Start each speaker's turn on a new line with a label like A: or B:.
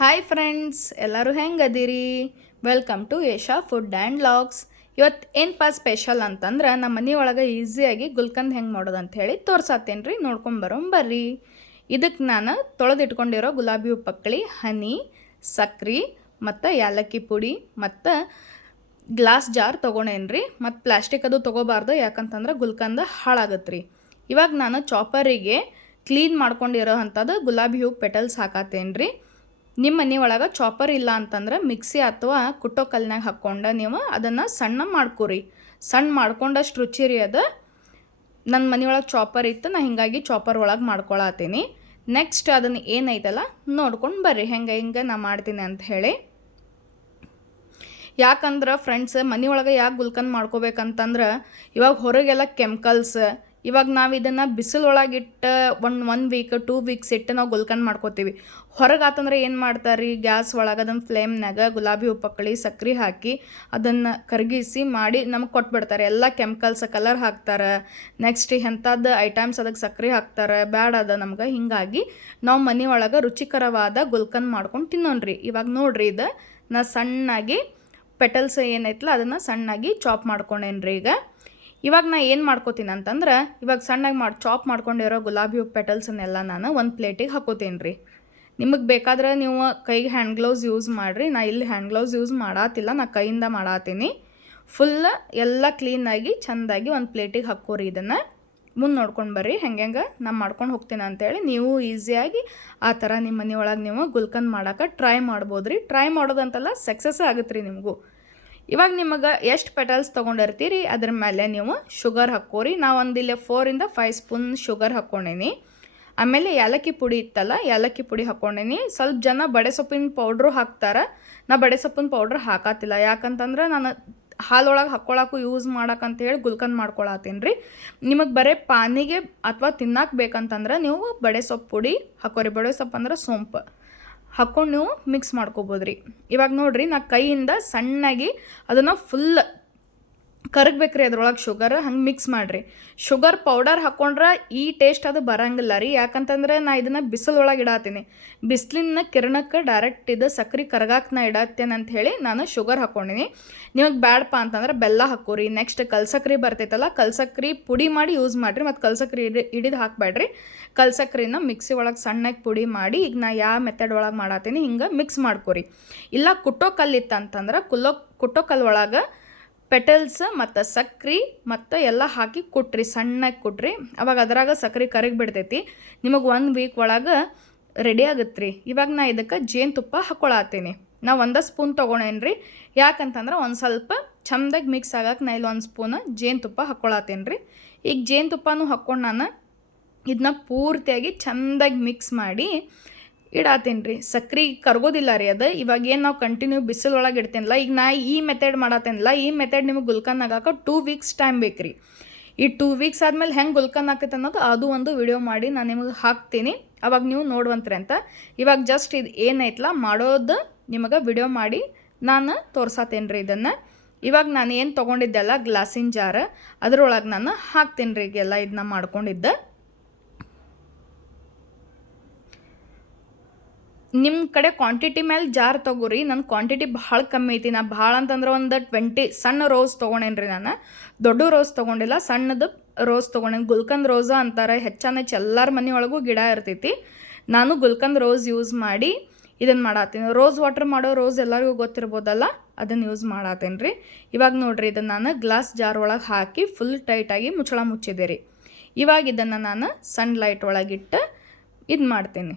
A: Hi friends ಎಲ್ಲರೂ ಹೆಂಗೆ ಅದೀರಿ welcome to Esha food and logs ಇವತ್ತು ಏನಪ್ಪ ಸ್ಪೆಷಲ್ ಅಂತಂದ್ರೆ ನಮ್ಮ ಮನೆಯೊಳಗೆ ಈಸಿಯಾಗಿ ಗುಲ್ಕಂದ್ ಹೆಂಗೆ ಮಾಡೋದು ಅಂತ ಹೇಳಿ ತೋರ್ಸಾತ್ತೇನೆ ರೀ ನೋಡ್ಕೊಂಬರೋ ಬರ್ರಿ. ಇದಕ್ಕೆ ನಾನು ತೊಳೆದಿಟ್ಕೊಂಡಿರೋ ಗುಲಾಬಿ ಉಪ್ಪಕ್ಕಳಿ ಹನಿ, ಸಕ್ರೆ ಮತ್ತು ಏಲಕ್ಕಿ ಪುಡಿ ಮತ್ತು ಗ್ಲಾಸ್ ಜಾರ್ ತೊಗೊಂಡೇನ್ರಿ ಮತ್ತು ಪ್ಲಾಸ್ಟಿಕ್ ಅದು ತೊಗೋಬಾರ್ದು ಯಾಕಂತಂದ್ರೆ ಗುಲ್ಕಂದ ಹಾಳಾಗತ್ತೆ ರೀ ಇವಾಗ ನಾನು ಚಾಪರಿಗೆ ಕ್ಲೀನ್ ಮಾಡ್ಕೊಂಡಿರೋ ಅಂಥದ್ದು ಗುಲಾಬಿ ಹೂವು ಪೆಟಲ್ಸ್ ಹಾಕತ್ತೇನೆ ರೀ ನಿಮ್ಮ ಮನೆ ಒಳಗೆ ಚಾಪರ್ ಇಲ್ಲ ಅಂತಂದ್ರೆ ಮಿಕ್ಸಿ ಅಥವಾ ಕುಟ್ಟೋ ಕಲ್ನಾಗ ಹಾಕ್ಕೊಂಡು ನೀವು ಅದನ್ನು ಸಣ್ಣ ಮಾಡ್ಕೊರಿ. ಸಣ್ಣ ಮಾಡ್ಕೊಂಡಷ್ಟು ರುಚಿ ರೀ ಅದು. ನನ್ನ ಮನೆಯೊಳಗೆ ಚಾಪರ್ ಇತ್ತು, ನಾ ಹಿಂಗಾಗಿ ಚಾಪರ್ ಒಳಗೆ ಮಾಡ್ಕೊಳತ್ತೀನಿ ನೆಕ್ಸ್ಟ್ ಅದನ್ನು ಏನೈತಲ್ಲ ನೋಡ್ಕೊಂಡು ಬರ್ರಿ, ಹೆಂಗೆ ಹಿಂಗೆ ನಾ ಮಾಡ್ತೀನಿ ಅಂತ ಹೇಳಿ. ಯಾಕಂದ್ರೆ ಫ್ರೆಂಡ್ಸ್ ಮನೆಯೊಳಗೆ ಯಾಕೆ ಗುಲ್ಕನ್ ಮಾಡ್ಕೋಬೇಕಂತಂದ್ರೆ, ಇವಾಗ ಹೊರಗೆಲ್ಲ ಕೆಮಿಕಲ್ಸ್ ಇವಾಗ ನಾವು ಇದನ್ನು ಬಿಸಿಲೊಳಗಿಟ್ಟು one one week two weeks ಇಟ್ಟು ನಾವು ಗುಲ್ಕನ್ ಮಾಡ್ಕೋತೀವಿ. ಹೊರಗೆ ಆತಂದ್ರೆ ಏನು ಮಾಡ್ತಾರೆ ರೀ ಗ್ಯಾಸ್ ಒಳಗೆ ಅದನ್ನು ಫ್ಲೇಮ್ನಾಗ ಗುಲಾಬಿ ಉಪ್ಪಕ್ಕಳಿ ಸಕ್ರೆ ಹಾಕಿ ಅದನ್ನು ಕರಗಿಸಿ ಮಾಡಿ ನಮಗೆ ಕೊಟ್ಬಿಡ್ತಾರೆ. ಎಲ್ಲ ಕೆಮಿಕಲ್ಸ್ ಕಲರ್ ಹಾಕ್ತಾರೆ. ನೆಕ್ಸ್ಟ್ ಎಂಥದ್ದು ಐಟಮ್ಸ್ ಅದಕ್ಕೆ ಸಕ್ರೆ ಹಾಕ್ತಾರೆ. ಬ್ಯಾಡ ಅದ ನಮ್ಗೆ. ಹಿಂಗಾಗಿ ನಾವು ಮನೆ ಒಳಗೆ ರುಚಿಕರವಾದ ಗುಲ್ಕನ್ ಮಾಡ್ಕೊಂಡು ತಿನ್ನೋಣ್ರಿ. ಇವಾಗ ನೋಡ್ರಿ ಇದು. ನಾ ಸಣ್ಣಾಗಿ, ಪೆಟಲ್ಸ್ ಏನೈತಲ್ಲ ಅದನ್ನು ಸಣ್ಣಾಗಿ ಚಾಪ್ ಮಾಡ್ಕೊಂಡೇನ್ರಿ ಈಗ. ಇವಾಗ ನಾ ಏನು ಮಾಡ್ಕೋತೀನಿ ಅಂತಂದ್ರೆ, ಇವಾಗ ಸಣ್ಣಗೆ ಮಾಡಿ ಚಾಪ್ ಮಾಡ್ಕೊಂಡಿರೋ ಗುಲಾಬಿ ಹೂ ಪೆಟಲ್ಸನ್ನೆಲ್ಲ ನಾನು ಒಂದು ಪ್ಲೇಟಿಗೆ ಹಾಕೋತೀನಿ ರೀ ನಿಮಗೆ ಬೇಕಾದ್ರೆ ನೀವು ಕೈಗೆ ಹ್ಯಾಂಡ್ ಗ್ಲೌಸ್ ಯೂಸ್ ಮಾಡಿರಿ. ನಾ ಇಲ್ಲಿ ಹ್ಯಾಂಡ್ ಗ್ಲೌಸ್ ಯೂಸ್ ಮಾಡಾತಿಲ್ಲ, ನಾ ಕೈಯಿಂದ ಮಾಡಾತೀನಿ. ಫುಲ್ ಎಲ್ಲ ಕ್ಲೀನಾಗಿ ಚೆಂದಾಗಿ ಒಂದು ಪ್ಲೇಟಿಗೆ ಹಾಕೋರಿ ಇದನ್ನು. ಮುಂದೆ ನೋಡ್ಕೊಂಡು ಬರ್ರಿ, ಹೆಂಗೆ ಹೆಂಗೆ ಮಾಡ್ಕೊಂಡು ಹೋಗ್ತೀನಿ ಅಂತೇಳಿ ನೀವು ಈಸಿಯಾಗಿ ಆ ಥರ ನಿಮ್ಮ ಮನೆಯೊಳಗೆ ನೀವು ಗುಲ್ಕಂದ್ ಮಾಡೋಕೆ ಟ್ರೈ ಮಾಡ್ಬೋದು ರೀ ಟ್ರೈ ಮಾಡೋದಂತಲ್ಲ ಸಕ್ಸಸ್ ಆಗುತ್ತೆ ರೀ ನಿಮಗೂ. ಇವಾಗ ನಿಮಗೆ ಎಷ್ಟು ಪೆಟಲ್ಸ್ ತೊಗೊಂಡಿರ್ತೀರಿ? ಅದ್ರ ಮೇಲೆ ನೀವು ಶುಗರ್ ಹಾಕ್ಕೋರಿ. ನಾವು ಒಂದಿಲ್ಲ ಫೋರಿಂದ ಫೈವ್ ಸ್ಪೂನ್ ಶುಗರ್ ಹಾಕ್ಕೊಂಡೇನಿ. ಆಮೇಲೆ ಏಲಕ್ಕಿ ಪುಡಿ ಇತ್ತಲ್ಲ, ಏಲಕ್ಕಿ ಪುಡಿ ಹಾಕ್ಕೊಂಡೇನಿ. ಸ್ವಲ್ಪ ಜನ ಬಡೆ ಸೊಪ್ಪಿನ ಪೌಡ್ರು ಹಾಕ್ತಾರೆ. ನಾ ಬಡೆ ಸೊಪ್ಪಿನ ಪೌಡ್ರ್ ಹಾಕತ್ತಿಲ್ಲ. ಯಾಕಂತಂದ್ರೆ ನಾನು ಹಾಲೊಳಗೆ ಹಾಕ್ಕೊಳಕ್ಕೂ ಯೂಸ್ ಮಾಡಕ್ಕಂತ ಹೇಳಿ ಗುಲ್ಕನ್ ಮಾಡ್ಕೊಳತ್ತೀನಿ ರೀ ನಿಮಗೆ ಬರೀ ಪಾನಿಗೆ ಅಥವಾ ತಿನ್ನಕ್ಕೆ ಬೇಕಂತಂದ್ರೆ ನೀವು ಬಡೆ ಸೊಪ್ಪು ಪುಡಿ ಹಾಕೋರಿ. ಬಡೆ ಸೊಪ್ಪು ಅಂದ್ರೆ ಸೋಂಪು. ಹಾಕ್ಕೊಂಡು ನೀವು ಮಿಕ್ಸ್ ಮಾಡ್ಕೋಬೋದು ರೀ ಇವಾಗ ನೋಡಿರಿ ನಾ ಕೈಯಿಂದ ಸಣ್ಣಾಗಿ ಅದನ್ನು ಫುಲ್ ಕರಗ್ಬೇಕ್ರಿ ಅದ್ರೊಳಗೆ ಶುಗರ್, ಹಂಗೆ ಮಿಕ್ಸ್ ಮಾಡಿರಿ. ಶುಗರ್ ಪೌಡರ್ ಹಾಕ್ಕೊಂಡ್ರೆ ಈ ಟೇಸ್ಟ್ ಅದು ಬರಂಗಿಲ್ಲ ರೀ. ಯಾಕಂತಂದ್ರೆ ನಾ ಇದನ್ನು ಬಿಸಿಲೊಳಗೆ ಇಡಾತೀನಿ. ಬಿಸಿಲಿನ ಕಿರಣಕ್ಕೆ ಡೈರೆಕ್ಟ್ ಇದು ಸಕ್ರೆ ಕರಗಾಕೆ ನಾ ಇಡತ್ತೇನೆ ಅಂತ ಹೇಳಿ ನಾನು ಶುಗರ್ ಹಾಕ್ಕೊಂಡಿನಿ ನಿಮಗೆ ಬ್ಯಾಡಪ್ಪ ಅಂತಂದ್ರೆ ಬೆಲ್ಲ ಹಾಕೋರಿ. ನೆಕ್ಸ್ಟ್ ಕಲ್ಸಕ್ರಿ ಬರ್ತೈತಲ್ಲ, ಕಲ್ಸಕ್ರಿ ಪುಡಿ ಮಾಡಿ ಯೂಸ್ ಮಾಡಿರಿ. ಮತ್ತು ಕಲ್ಸಕ್ರಿ ಇಡಿ ಹಿಡಿದು ಹಾಕಬೇಡ್ರಿ. ಕಲ್ಸಕ್ರಿನ ಮಿಕ್ಸಿ ಒಳಗೆ ಸಣ್ಣಗೆ ಪುಡಿ ಮಾಡಿ ಈಗ ನಾ ಯಾವ ಮೆಥಡ್ ಒಳಗೆ ಮಾಡತ್ತೀನಿ ಹಿಂಗೆ ಮಿಕ್ಸ್ ಮಾಡ್ಕೋರಿ. ಇಲ್ಲ ಕುಟ್ಟೋ ಕಲ್ಲಿತ್ತಂತಂದ್ರೆ ಕುಲ್ಲೋ ಕುಟ್ಟೋ ಕಲ್ಲು ಒಳಗೆ ಪೆಟಲ್ಸ್ ಮತ್ತು ಸಕ್ರೆ ಮತ್ತು ಎಲ್ಲ ಹಾಕಿ ಕೊಟ್ರಿ, ಸಣ್ಣಗೆ ಕೊಟ್ರಿ. ಅವಾಗ ಅದರಾಗ ಸಕ್ರೆ ಕರಗಿ ಬಿಡ್ತೈತಿ. ನಿಮಗೆ ಒಂದು ವೀಕ್ ಒಳಗೆ ರೆಡಿ ಆಗುತ್ತೆ ರೀ ಇವಾಗ ನಾ ಇದಕ್ಕೆ ಜೇನುತುಪ್ಪ ಹಾಕೊಳತ್ತೀನಿ ನಾ ಒಂದು ಸ್ಪೂನ್ ತೊಗೊಳೇನು ರೀ ಯಾಕಂತಂದ್ರೆ ಒಂದು ಸ್ವಲ್ಪ ಚಂದಾಗಿ ಮಿಕ್ಸ್ ಆಗಕ್ಕೆ ನಾ ಇಲ್ಲಿ ಒಂದು ಸ್ಪೂನ್ ಜೇನುತುಪ್ಪ ಹಾಕ್ಕೊಳತ್ತೀನಿ ರೀ ಈಗ ಜೇನುತುಪ್ಪನೂ ಹಾಕ್ಕೊಂಡು ನಾನು ಇದನ್ನ ಪೂರ್ತಿಯಾಗಿ ಚಂದಾಗಿ ಮಿಕ್ಸ್ ಮಾಡಿ ಇಡಾತೀನಿ ರೀ ಸಕ್ರೆ ಕರ್ಗೋದಿಲ್ಲ ರೀ ಅದು. ಇವಾಗ ಏನು ನಾವು ಕಂಟಿನ್ಯೂ ಬಿಸಿಲೊಳಗೆ ಇಡ್ತೀನಲ್ಲ ಈಗ ನಾ ಈ ಮೆಥಡ್ ಮಾಡತ್ತೇನಲ್ಲ ಈ ಮೆಥಡ್ ನಿಮಗೆ ಗುಲ್ಕನ್ ಆಗಾಕ ಟೂ ವೀಕ್ಸ್ ಟೈಮ್ ಬೇಕು ರೀ ಈ ಟೂ ವೀಕ್ಸ್ ಆದಮೇಲೆ ಹೆಂಗೆ ಗುಲ್ಕನ್ ಆಕೈತೆ ಅನ್ನೋದು ಅದು ಒಂದು ವಿಡಿಯೋ ಮಾಡಿ ನಾನು ನಿಮಗೆ ಹಾಕ್ತೀನಿ. ಅವಾಗ ನೀವು ನೋಡುವಂತ್ರಿ ಅಂತ. ಇವಾಗ ಜಸ್ಟ್ ಇದು ಏನೈತಲ್ಲ ಮಾಡೋದು ನಿಮಗೆ ವಿಡಿಯೋ ಮಾಡಿ ನಾನು ತೋರ್ಸತ್ತೇನೆ ರೀ ಇದನ್ನು. ಇವಾಗ ನಾನು ಏನು ತೊಗೊಂಡಿದ್ದೆಲ್ಲ ಗ್ಲಾಸಿನ ಜಾರ್ ಅದರೊಳಗೆ ನಾನು ಹಾಕ್ತೀನಿ ರೀ ಈಗೆಲ್ಲ ಇದನ್ನ ಮಾಡ್ಕೊಂಡಿದ್ದೆ. ನಿಮ್ಮ ಕಡೆ ಕ್ವಾಂಟಿಟಿ ಮೇಲೆ ಜಾರ್ ತೊಗೋರಿ ನನ್ನ ಕ್ವಾಂಟಿಟಿ ಭಾಳ ಕಮ್ಮಿ ಐತಿ. ನಾ ಭಾಳ ಅಂತಂದ್ರೆ ಒಂದು ಟ್ವೆಂಟಿ ಸಣ್ಣ ರೋಸ್ ತೊಗೊಂಡೇನಿ ರೀ ನಾನು. ದೊಡ್ಡ ರೋಸ್ ತೊಗೊಂಡಿಲ್ಲ, ಸಣ್ಣದು ರೋಸ್ ತೊಗೊಂಡೇನಿ. ಗುಲ್ಕಂದ್ ರೋಸ ಅಂತಾರೆ, ಹೆಚ್ಚಾನ ಹೆಚ್ಚು ಎಲ್ಲರ ಮನೆಯೊಳಗೂ ಗಿಡ ಇರ್ತೈತಿ. ನಾನು ಗುಲ್ಕಂದ್ ರೋಸ್ ಯೂಸ್ ಮಾಡಿ ಇದನ್ನು ಮಾಡತ್ತೀನಿ. ರೋಸ್ ವಾಟರ್ ಮಾಡೋ ರೋಸ್ ಎಲ್ಲರಿಗೂ ಗೊತ್ತಿರ್ಬೋದಲ್ಲ ಅದನ್ನು ಯೂಸ್ ಮಾಡತ್ತೇನೆ ರೀ ಇವಾಗ ನೋಡಿರಿ ಇದನ್ನು ನಾನು ಗ್ಲಾಸ್ ಜಾರ್ ಒಳಗೆ ಹಾಕಿ ಫುಲ್ ಟೈಟಾಗಿ ಮುಚ್ಚಳ ಮುಚ್ಚಿದೆ ರೀ. ಇವಾಗ ಇದನ್ನು ನಾನು ಸನ್ ಲೈಟ್ ಒಳಗಿಟ್ಟು ಇದು ಮಾಡ್ತೀನಿ